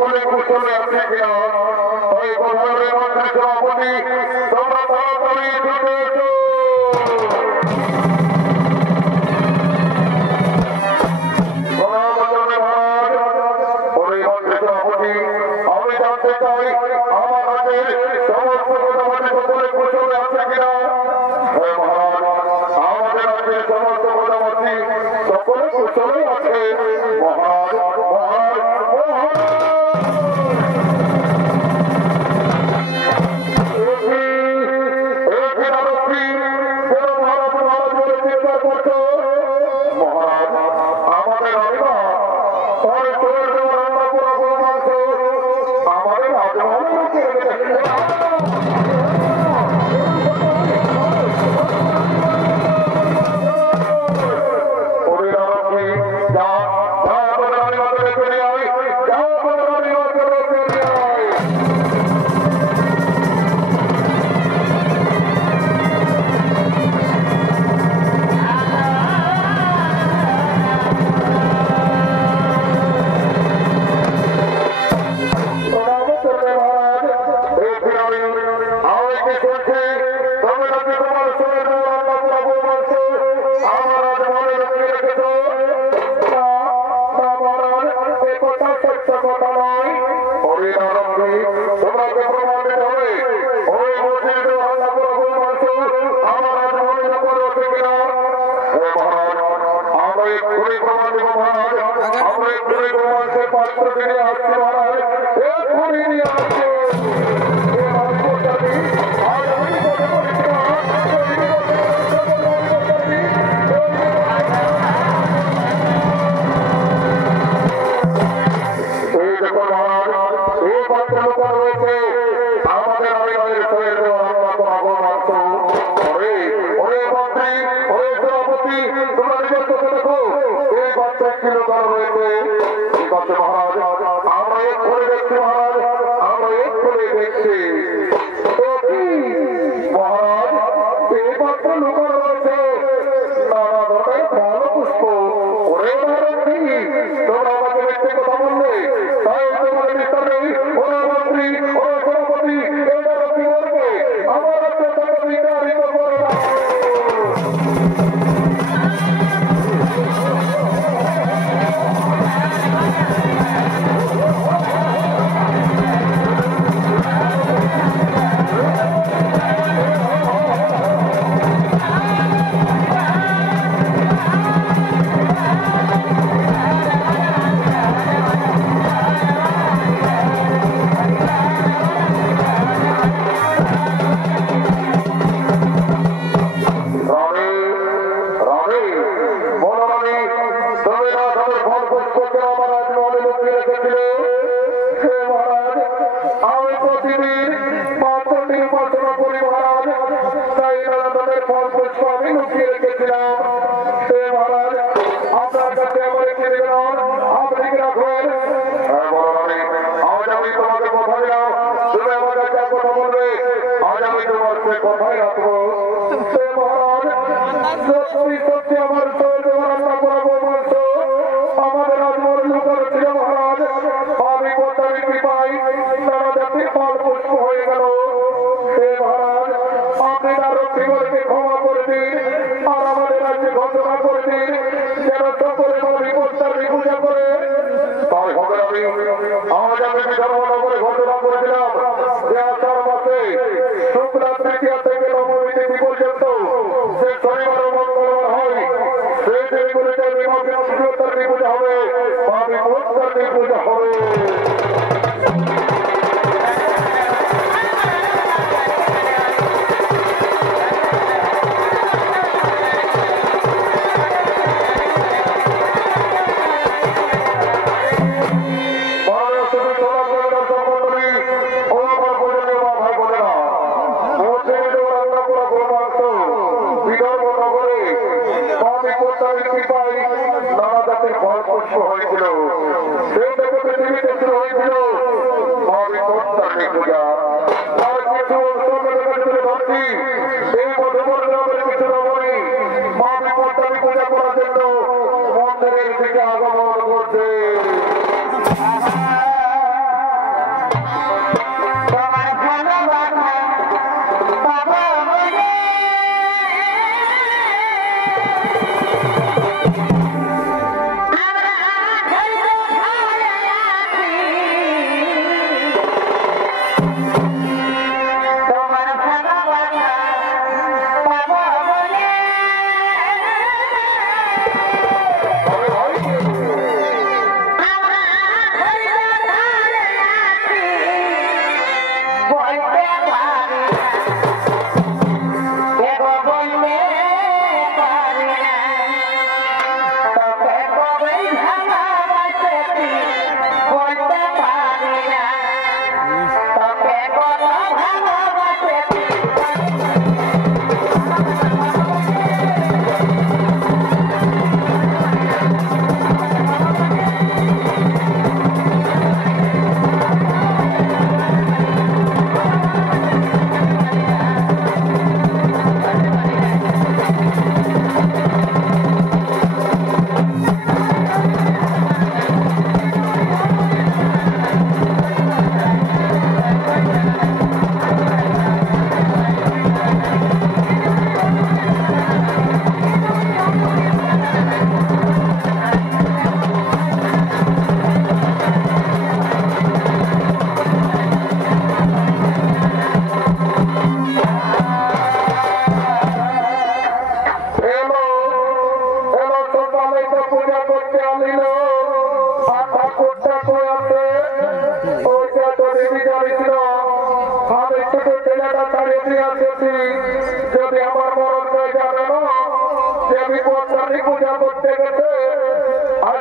সকলে কুশলে আছে কিনা ওই বছরের মধ্যে সভাপতি তোমরা তাড়াতাড়ি ছুটে এসো। আমি জানতে চাই আমার রাজ্যের সমস্ত প্রধানমন্ত্রী সকলে কুশলে আছে কিনা। আমাদের রাজ্যের সমস্ত প্রধানমন্ত্রী সকলে কুশলে আছে। মহান মহান মহান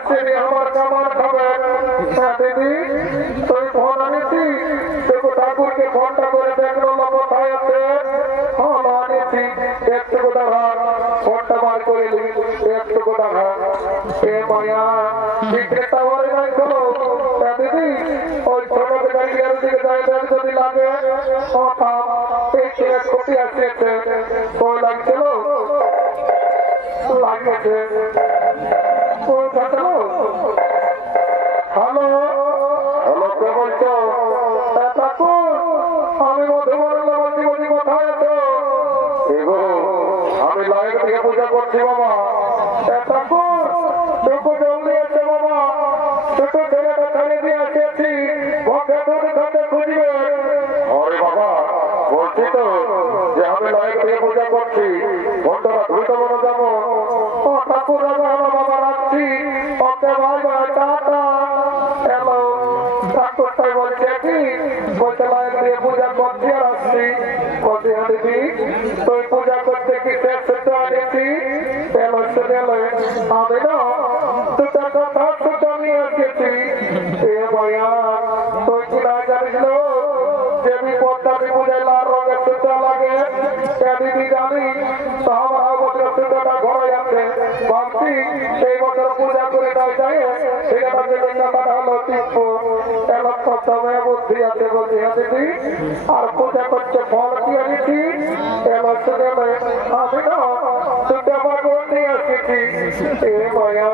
আসেনি আমার কামার খাবে দিদি তুই ফোন আনিছি দেখো ঠাকুরকে ফোনটা করে দেখলো কোথায় আছে ফোন আনিছি একটু দাঁড়া ফোনটা বার করে একটু দাঁড়া এ মায়া বিক্রেতা বলে নাই তো দিদি ওই ছোট গাড়ির দিকে যাই যদি লাগে এই ক্ষতি আসছে ওই লাগছিল লাগছে ওই থাকলো হ্যালো হ্যালো কে বলছো ঠাকুর আমি মধুবরণ বলছি বলি কোথায় আছো আমি লাইট থেকে পূজা করছি বাবা ঠাকুর দুপুর জলদি আছে বাবা ছোট ছেলেটা ছেড়ে দিয়ে আসেছি ভোগে দুধ খেতে খুঁজবে আরে বাবা বলছি তো যে আমি লাইট থেকে পূজা করছি ঘন্টাটা ধুইতে বলে যাবো ও ঠাকুর হলো বাবা রাখছি ওকে ভাই ভাই টাটা হ্যালো ঠাকুরটাই বলছে কি বলছে লাইট দিয়ে পূজা করছি আর আসছি বলছি দিদি তুই পূজা করতে কি শেষ করতে আনিছি এলো আমি না দুটা কথা সুতা নিয়ে এসেছি এ ভাইয়া তুই কি না জানিস যে বিপদটা বিপদে লাল রঙের সুতা লাগে দিদি জানি তো আমার বছর সুতাটা ঘরে আছে ভাবছি এই বছর পূজা করে দেয় যায় সেটা কথাটা হলো টিপু এলো প্রথমে বুদ্ধি আছে বলছি দিদি আর পূজা করছে ফল কি আনিছি এলো আমি না দুটা পাগল নিয়ে এসেছি এ ভাইয়া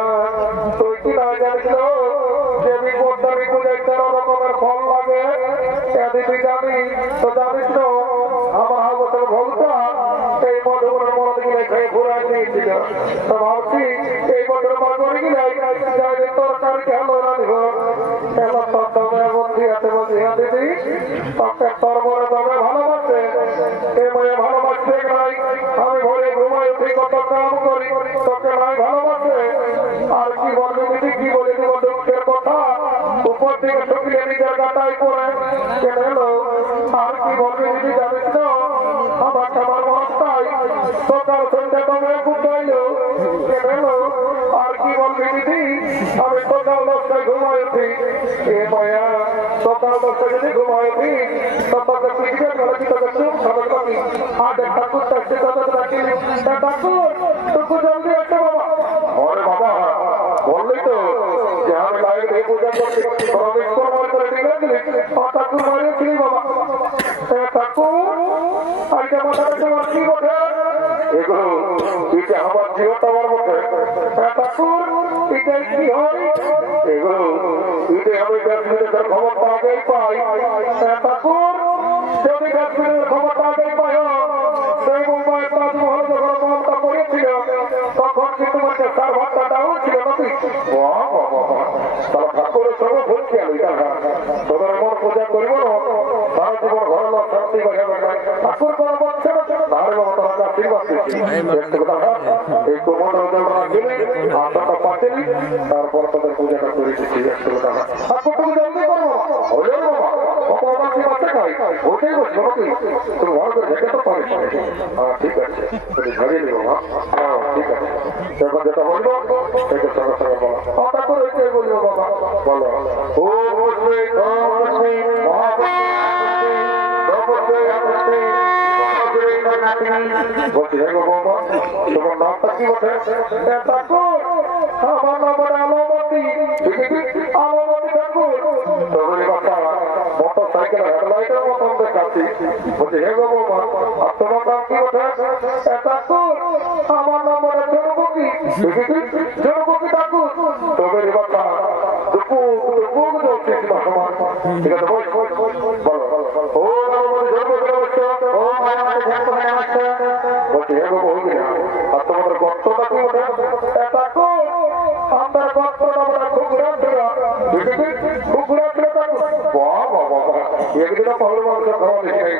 তুই কি না জানিস যে বিপদটা বিপদে 13 রকমের ফল লাগে দিদি জানি তো জানিস তো আমার বছর ভোলটা এই মধুবনের মরদ গিলে খেয়ে ঘুরাই দিয়েছিল তো ভাবছি এই বছর আমার করে গিলে যাই তরকারি খেলো রাখব এলো তবে বুদ্ধি আছে বলছি দিদি তোকে তোর বড় তবে ভালোবাসে এ মেয়ে ভালোবাসছে নাই আমি ভোরে ঘুমাই উঠি কত কাম করি তোকে নাই ভালোবাসে আর কি বলবি দিদি কি বলে দিব দুঃখের কথা উপর থেকে ঠুকলে নিজের গাটাই পড়ে কেন এলো আর কি বলবি দিদি জানিস তো আমার খাবার বস্তায় সকাল সন্ধ্যা তবে বুঝাইলো কেন এলো আর কি বলবি দিদি আমি সকাল 10টায় ঘুমাই উঠি এ মায়া সকাল 10টায় যদি ঘুমাই উঠি তোকে পিঠে গেলে কি তোকে চুপ খাবার করি আর ঠাকুরটা সে তোকে ডাকি ঠাকুর তুই জলদি আসতে বাবা আরে বাবা বললি তো যে আমি লাইট দিয়ে পূজা করছি প্রবেশ করবার করে দিলে ঠাকুর মারিয়েছিলি বাবা ঠাকুর আর কেমন তোমার কি বটে এগুলো এটা আমার জীবন তোমার বটে ঠাকুর এটাই কি হয় এগুলো এটা আমি ব্যাপসিদের ক্ষমতা আগেই পাই ঠাকুর যদি ব্যাপসিদের ক্ষমতা আগেই পাই সেই মুম্বাই তাজমহল যখন ক্ষমতা করেছিল তখন কি তোমাকে সার্ভারটা ডাউন ছিল নাকি তাহলে ঠাকুরের সঙ্গে ভুলছি আমি তোদের মন পূজা করিব তার জীবন ঘর লোক শান্তি ঠাকুর করা বলছে তাহলে তোমাকে আশীর্বাদ দিচ্ছি একটু মনে আশাটা পাচ্ছিলি তারপর তাদের পূজাটা করে দিচ্ছি ঠাকুর তুমি জলদি করবো হলে বাবা অপবাসী বাচ্চা খাই ওটাই বলছি নাকি তুমি ঘর করে দেখে তো পারিস ঠিক আছে তুমি ধরিয়ে দিও হ্যাঁ ঠিক আছে যখন যেটা বলবো সেটা সঙ্গে সঙ্গে বলো ঠাকুর ওইটাই বলবো বাবা বলো ও বলছি হ্যাঁ বাবা তোমার নামটা কি বটে ঠাকুর আমার নাম আলোমতি আলোমতি ঠাকুর মোটর সাইকেল হেডলাইটের মতন দেখাচ্ছি বলছি হে গো বাবা আর তোমার নাম কি বটে ঠাকুর আমার নাম বলে জনপতি জনপতি ঠাকুর তবে বাবা দুপুর চলছিস না তোমার ঠিক আছে বলো ও ও বলছি হে গো বলবি না আর তোমাদের গর্তটা কি বটে ঠাকুর আমার গর্তটা বলে খুব ঘুরা ছিল একদিন পাগল মানুষের খাওয়া দেখি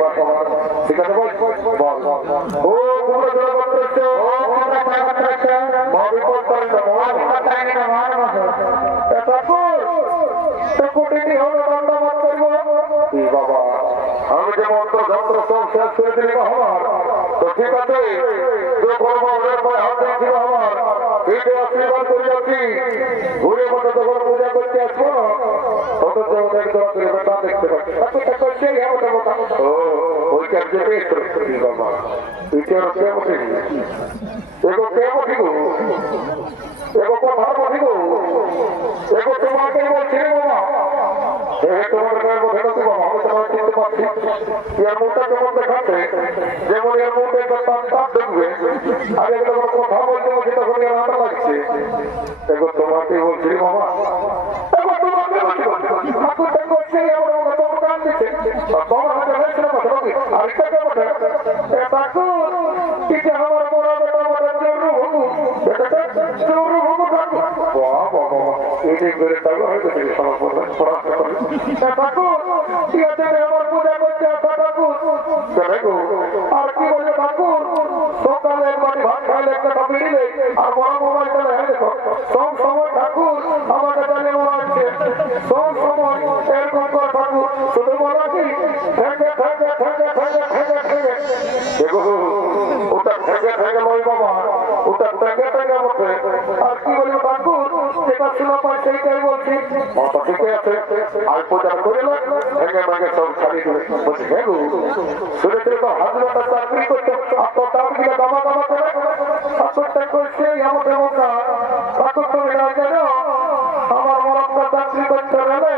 ঠিক আছে বল ও বাবা আমি যে মন্ত্র যন্ত্র সব শেষ করে দিলি আমার তো ঠিক আছে হাত দিয়েছিল আমার এইটা আশীর্বাদ করে যাচ্ছি ঘুরে কত দেবতার দোয়া করে বেটা দেখতে পাচ্ছি ঠাকুরটা করছে এমন কথা ও ওই কাজে পেশ করছি বাবা তুইকে কেমন ঠিক এগো কেমন ঠিক এগো কথা বলি গো এগো তোমাকে বলছি বাবা তোমার গায়ে বসে তো বাবা আমি তোমার চিনতে পারছি ইয়ার মুখটা কেমন দেখাচ্ছে যেমন এর মুখে একটা তাপ ঢুকবে আর এগুলো কথা বলতে বলছি তখন এর আটা লাগছে এগো তোমাকে বলছি বাবা এগো তোমাকে বলছি ঠাকুরটা করছে এমন তোমার গান দিচ্ছে তোমার হাতে হয়েছে না কথা বলি আরেকটা কেমন ঠাকুর কি যে আমার বড় বেটা বড় চৌরু ভগু চৌরু ভগু ঠাকুর বাবা বাবা এই দিন করে তাহলে হয়তো আমার পড়াশোনা করে ঠাকুর কি আছে আমার পূজা করছে ঠাকুর আর কি বলছে ঠাকুর সকালে একবার ভাত খাইলে একটা কাপড় নিলে আর বড় মোবাইল চলে হ্যাঁ দেখো সব সময় ঠাকুর আমাকে জানে মোবাইলছে সব সময় এরকম করে ঠাকুর শুধু বলো কি ঠেকে ঠেকে ঠেকে ঠেকে ঠেকে ঠেকে দেখো ওটা ঠেকে ঠেকে নয় বাবা ওটা ঠেকে ঠেকে বসে আর কি বলবো ঠাকুর যেটা শোনা পাই সেইটাই বলছি মাথা ঠিকই আছে আর পূজা করিলে ভেঙে ভেঙে সব ছাড়িয়ে দেবে বলছি হ্যাঁ গো শুনেছি তো হাজরাটা চাকরি করতে আর তো চাকরিটা দামা দামা করে ঠাকুরটা করছে এমন এমনটা ঠাকুর তুমি না জানো আমার মরমটা চাকরি করতে হলে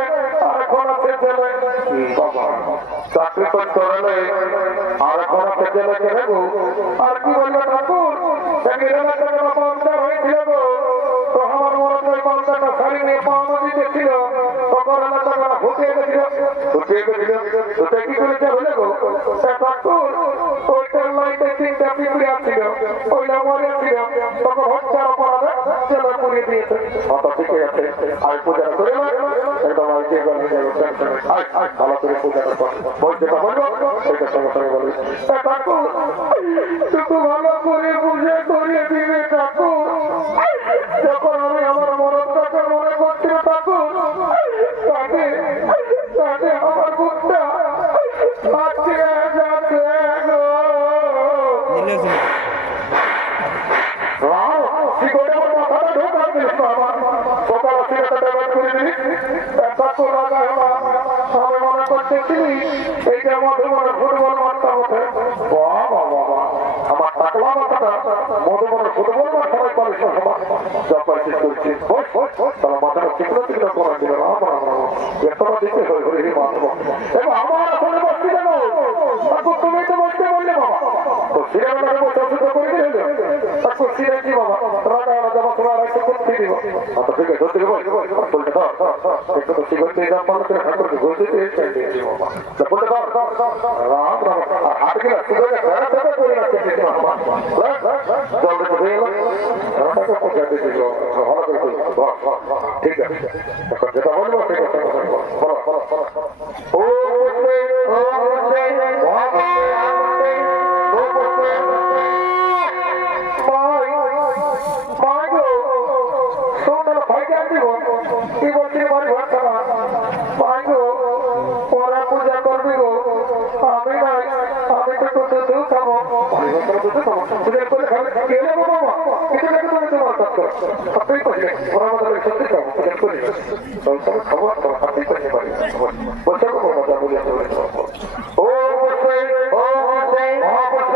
আর এখন আছে জেলে বাবা চাকরি করতে হলে আর এখন আছে জেলে কেন গো আর কি বলবো ঠাকুর পঞ্চার হয়েছিল গো তো আমার মরম ওই পঞ্চারটা শাড়ি নিয়ে পাওয়া দিতেছিল তখন আমার টাকা ফুটিয়ে গেছিল তো কি করেছে হলে গো ঠাকুর ওইটার লাইটে তিনটা পিঁপড়ে আসছিল ওইটা মরে ছিল তখন হত্যার অপরাধে জেলে পুড়িয়ে দিয়েছে মাথা ঠিকই আছে আর পূজা করে একদম আর যে ভালো করে পূজাটা বল যেটা বলবো ওইটা সঙ্গে সঙ্গে বলবি ঠাকুর শুধু ভালো করে পুজো করিয়ে দিবে ঠাকুর যখন আমি আমার মরণটাকে মনে করছি ঠাকুর তাকে তাকে আমার বুকটা বাঁচিয়ে যাচ্ছে আমি মনে করতেছিলি এইটা মধুমনে ফুটবল মারতে হবে বাবা বাবা আমার টাকলা মাথাটা মধুমনে ফুটবল মার সবাই পারে সবাই করছি তাহলে মাথাটা চিকনো চিকনো করা দিল এতটা দিতে হয়ে মাথা এবং আমার আসলে বসছি কেন তারপর তুমি তো বসতে বললে বাবা তো সিনেমাটাকে বসে অসুস্থ করে দিয়ে তারপর সিনেছি বাবা রাজা রাজা বাসরা রাখতে করতে দিব আচ্ছা ঠিক আছে ধরতে বলতে একটু তো শিখতে যা পারলে তুমি ঠাকুরকে ঘুরতে দিয়েছি বাবা বলতে রাম রাম আর হাত গেলে সুন্দর করে রাখতে দিচ্ছি বাবা জলদি বুঝে এলো রামটাকে পৌঁছাতে দিল ভালো করে ঠিক আছে এখন যেটা বলবো সেটা বলো ও কি বলছি বাড়ি ঘর খাবা পাইগো ওরা পূজা করবি গো আমি নাই আমি তো দুধ খাবো পূজা করে খাবে খেলে বাবা কিছু নাকি তুমি তোমার কাজ করো সত্যি করলে ওরা বলে সত্যি খাবো পূজা করি খাবো সত্যি করতে পারি বলছে বাবা মজা বলে ও বলছে ও বলছে মহাপুরুষ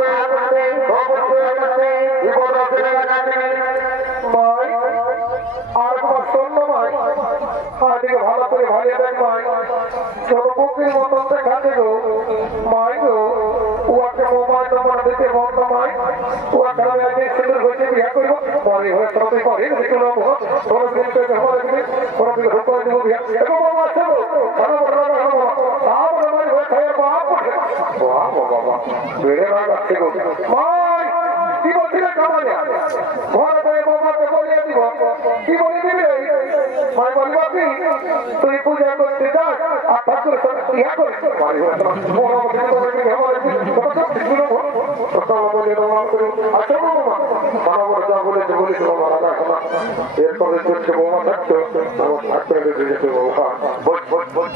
আর তোমার সৈন্য ভাই আদিকে ভালো করে ভাইয়া দেন ভাই সর্বপক্ষের মতন দেখাতে গো মাই গো ওয়াকে মোবাইল নম্বর দিতে বন্ধ ভাই ওয়া গ্রামে আগে সুন্দর হয়েছে বিয়া করবো পরে হয়ে সবই করে দেখতে নেবো কোনো দিন থেকে হলে দিবে কোনো দিন হুক করে দেবো বিয়া এবং বাবা চলো ভালো ভালো তাও আমার হয়ে থাকে বাবা বাবা বেড়ে না যাচ্ছে গো মাই কি বলছিলে কামালে ঘর বয়ে বাবাকে বলিয়ে দিব কি বলে দিবে মাই বলবো কি তুই পূজা করতে যাস আর ঠাকুর ইহা করে এরপরে চলছে বৌমা থাকতো আমার থাকতে যেতে বৌমা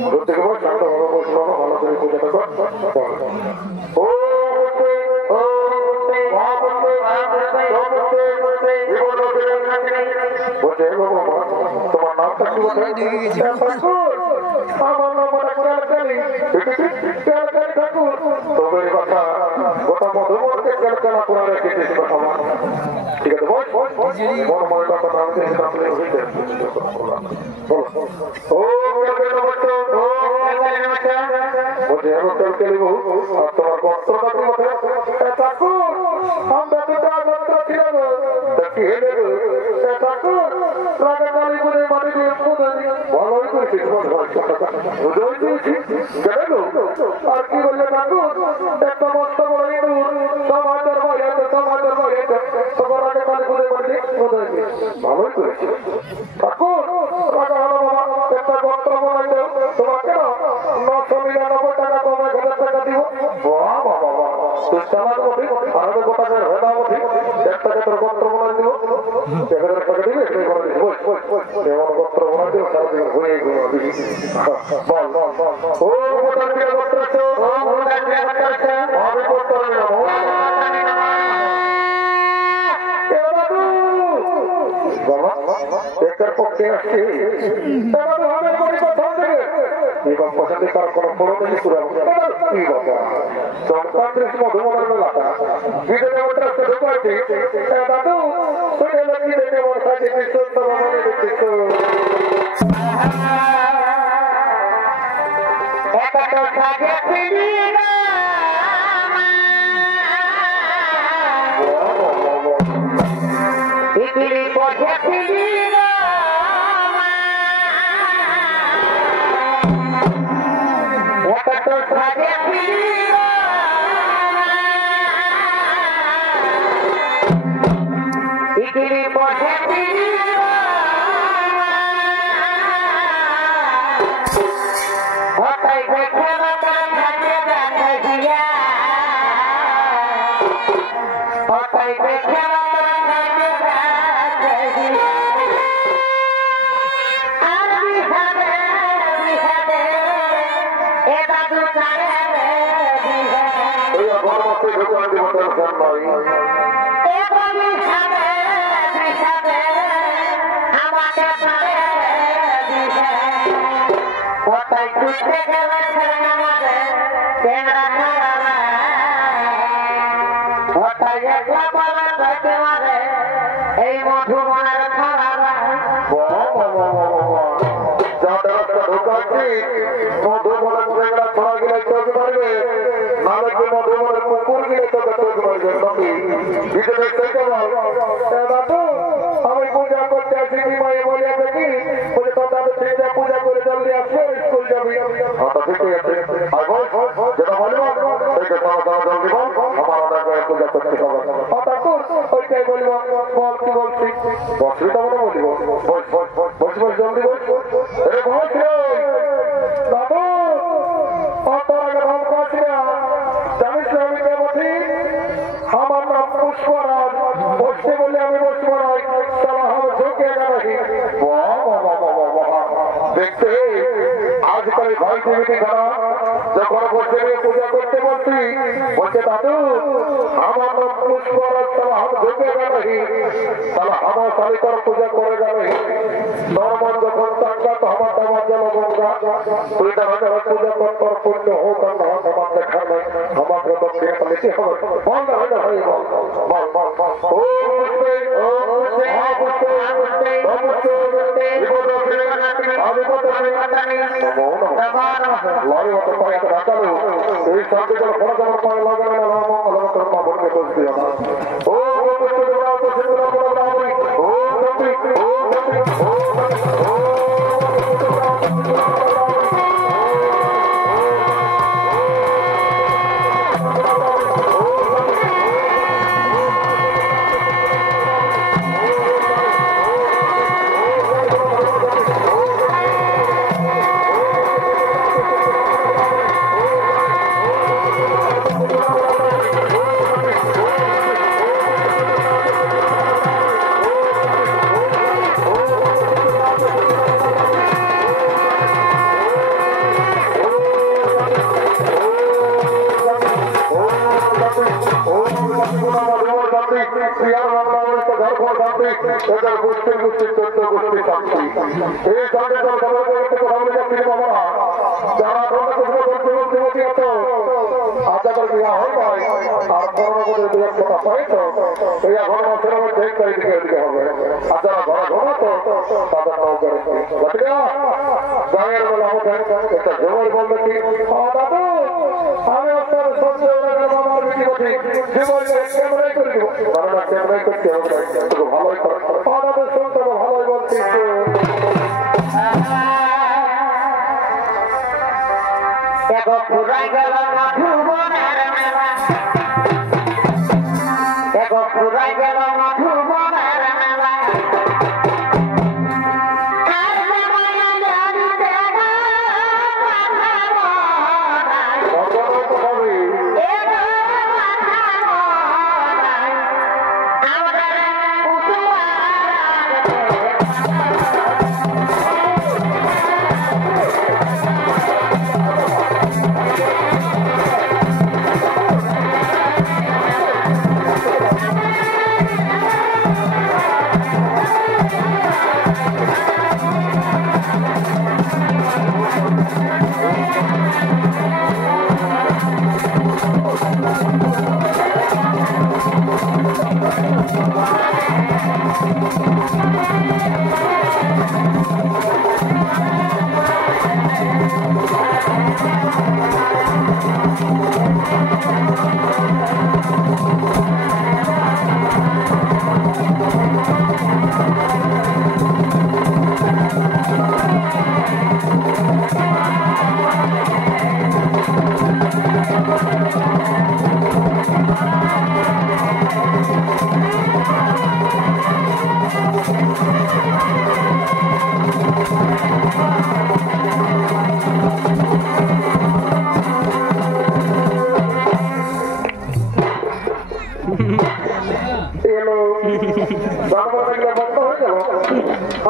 ধরতে গেবো ভালো করে পূজাটা কর ও তোমার নামটা কি ঠাকুর তবে এই কথা গোটা মধুমরকে কেলকেলা করে রেখেছিস কথা ঠিক আছে বল মনে কথা আমি হইতে ও তোমার বস্ত্রটা ঠাকুর আমরা দুটা বস্ত্র ছিল ঠাকুর রাজা কালী বলে মাটি দিয়ে ভালোই করেছিস বুঝেই দিয়েছি আর কি বললে ঠাকুর একটা বস্ত্র বড় ইঁদুর সমাজের বইয়াতে তোমার রাজা কালী বলে মাটি ভালোই করেছি ঠাকুর রাজা হলো বাবা একটা বস্ত্র বড়াই দেব তোমাকে 999 টাকা কমে 1000 টাকা দিব বাহ বাবা তুই চালার মধ্যে আরো গোটা হেদা মধ্যে একটা তোর বস্ত্র বড়াই দিব 1000 টাকা দিবে সেই করে দিব এমন বস্ত্র বড়াই দিব সারাদিন ঘুরে ঘুরে বল ও গোটা দিয়ে বস্ত্র ও গোটা দিয়ে বস্ত্র আমি বস্ত্র নেব বাবা একার পক্ষে আসছে তাহলে হবে কোন কথা দেবে এবং পছন্দের তার কোনো পরবর্তী সুরা কি বাবা সংস্কৃতি মধুমনের লাগা ভিডিও ওটা শুরু করতে দাদু তোকে লাগি দেখে বসা দিতে তো মনে দেখতে তো এটা তো সাজে পিড়িরা ইতিরি পথে পিড়িরা এটা তো সাজে পিড়িরা ইতিরি পথে পিড়িরা ওটাই দেখে না তার সাজে দেখা দিয়া ওটাই দেখে না এই মধুমনের মধুমনের ছড়া গেলে চোখ মারবে নাহলে কি মধুমনের কুকুর গেলে তোকে চোখ মারবে দাদু আমি পূজা করতে আসি কি মাই বলে আছে কি বলে তো দাদু ছেলে পূজা করে জলদি আসবে স্কুল যাবি ঠিক আছে যেটা বলবো জলদি বল আমার পূজা করতে হবে ওইটাই বলবো বল কি বলছি বসবি তো মনে বলবো বস জলদি বস দাদু অত আগে ভাব করছি না জানিস না আমি দেবতী আমার নাম পুষ্পরাজ বসতে বললে আমি পুষ্পরাজ তারা আমার ঝুঁকে গেছি দেখতে আজকাল ভাই টিভিটি খারাপ যখন বসে পূজা করতে বলছি বলছে দাদু আমার নাম পুষ্পরাজ তারা হাত ঝুঁকে গেছি তারা আমার শালিকার পূজা করে গেলে নর্মাল যখন চাঙ্গা তো আমার তোমার যেন গঙ্গা তুই দেখা পূজা কর তোর পুণ্য হোক আর না আমার দেখা নাই আমাকে তো পেতে হবে বল না হয় না হয় বল বল বল ও পুষ্পে ও পুষ্পে ও পুষ্পে আমি কত লড়াই হতে পারে রাখালো এই শান্তিটা ফোন করার পরে লাগানো মা বলতে বলছি আমার ও এদের গোষ্ঠী গোষ্ঠী 14 গোষ্ঠী শান্তি এই শান্তি যারা করোনা করে কথা পাই তো এই এখন মাসের মধ্যে এক তারিখে দিতে হবে আর যারা ঘরে ঘুমো তো তাদের নাও করে গায়ের বেলা ওঠেন একটা জমাই বলবে কি দাদু আমি আপনার সহ্য আমার বিক্রি করছি জীবনকে ক্যামেরাই করে দিব কারণ ক্যামেরাই করতে হবে ভালোই করে দাদু শুনতে ভালোই বলছি দেখো পুরাই গেল মধুবনের মেলা দেখো পুরাই গেল মধুবনের মেলা আর জামাইয়া জানি দেখা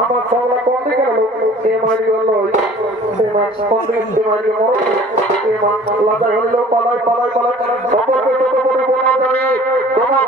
আমার সবলা কম দিকে গেল এ মারি হলো এ মাছ কন্দ্রিক এ মারি মরণ এ মাছ লাগাই হলো পালাই পালাই পালাই সকলকে ছোট করে বলা যাবে তোমার